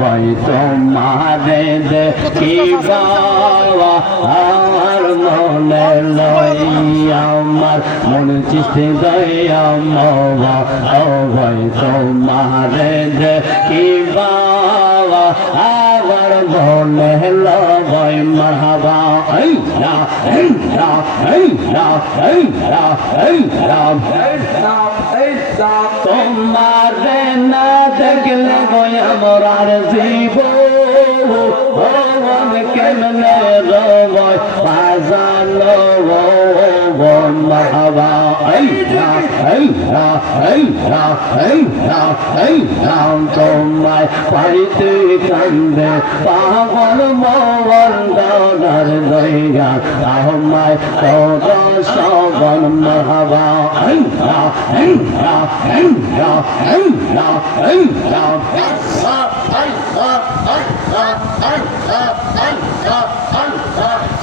ভাই তোমারে দেখি বাবা আমার মনে লই আমার মনে চিস্তে দয়া বাবা ভাই তোমারে দেখি বাবা তোমার না দেখলে গয় আমার জীব। ভগবান কেমনে রবয় বাজানো মারহাবা এই না এই না এই না এই না এই না তোমায় পাইতে কান্দে পাগল মন দানার দইয়া আমায় তোর সবন মহাবা এই না এই না এই না এই না এই না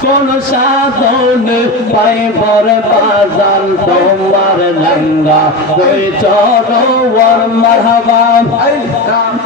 কোন সাধন পাই পর বাজার তোমার লঙ্গা। তুই চরোবর মারহাবা।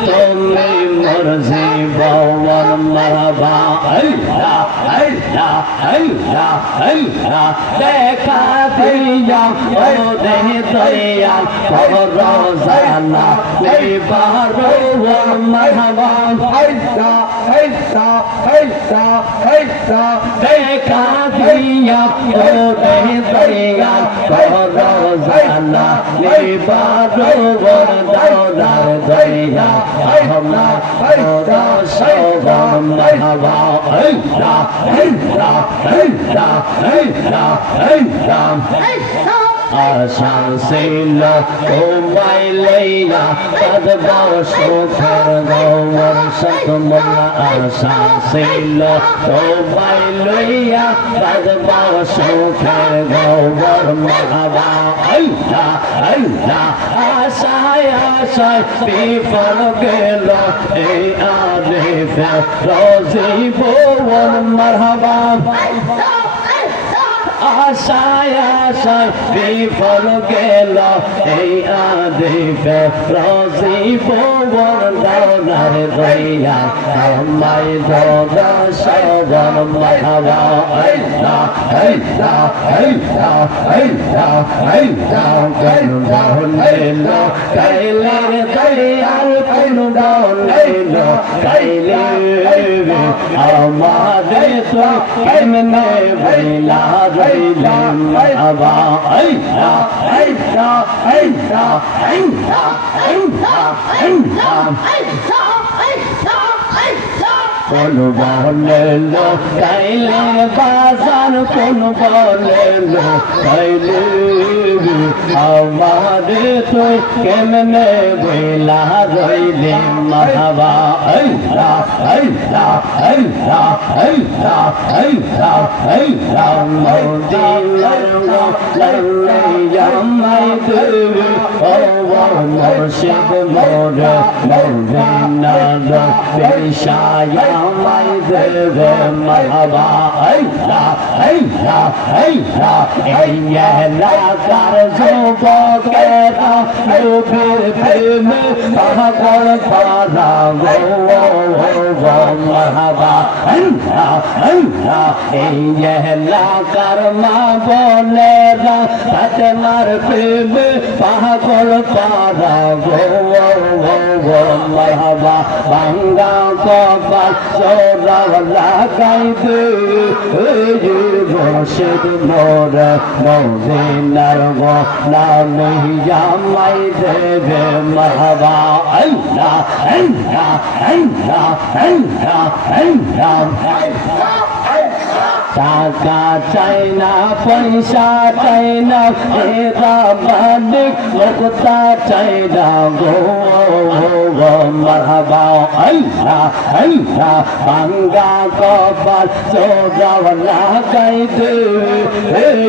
তুমি মরজি ভগবান মারবা আল্লাহ আল্লাহ আল্লাহ আল্লাহ দেখা দিয়া ও দেহ দয়া পর জানা নেই বারো মারবা দেখা দিয়া ও দেহ দয়া পর জানা নেই বারো দাওদার দয়া আমরা তোরা সবন মারবা আল্লাহ আল্লাহ আল্লাহ আল্লাহ আল্লাহ আশা ছিল তোমায় লইয়া কদব সুখের গৌর সকমলা আশা ছিল তোমায় লইয়া কদব সুখের গৌর মহাবা আল্লাহ আল্লাহ আশায় আশায় বিফল গেল এই আলিফে রোজি ভুবন মারহাবা আশায় আশায় বিফল গেল এই আদিকে রসি পবন দাওনার দইয়া আমায় দাদা সবন মাহাবা আল্লাহ আল্লাহ আল্লাহ আল্লাহ আল্লাহ কোন ডাউন কাইলের আমাদের তো কেমনে বইলা রইলাম আবা আইলা আইলা আইলা আইলা আইলা আইলা কোন বলে লো কাইলে বাজার কোন বলে লো কাইলে আমাদের তুই কেমনে বেলা রইলে মাহাবা? আইলা আইলা আইলা মুর্শিদ মোর মদিনার পেশায় আমায় দেবে মাহাবা আইলা আইলা আইলা এই এলাকার যুবকেরা লোকের প্রেমে পাগল পারা গো মাহাবা আইলা এই এলাকার মা বোনেরা তাতে মার প্রেমে পাগল পারা গো মাহাবা বাঙ্গা কপাল চোরা লাগাই দে মুর্শিদ মোর মদিনার গো নামে জামাই দেবে মাহবা আল্লাহ আল্লাহ আল্লাহ আল্লাহ আল্লাহ vai, vai. টাকা চাই না পয়সা চাই না এরা মালিক মুক্তা চাই না গো মারহাবা আল্লাহ আল্লাহ বাঙ্গা কপাল চোরাও লাগাই দে এই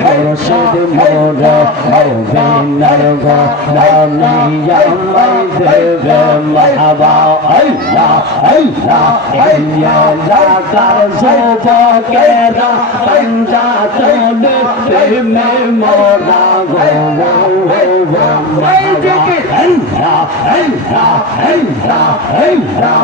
বর্ষদ মোর মদিনার গো নামিয়া মাই দেবে মারহাবা আল্লাহ আল্লাহ ইয়া লাগার যুবকেরা পাঞ্জা তোলে প্রেমে মোরা গো আল্লাহ আল্লাহ আল্লাহ আল্লাহ আল্লাহ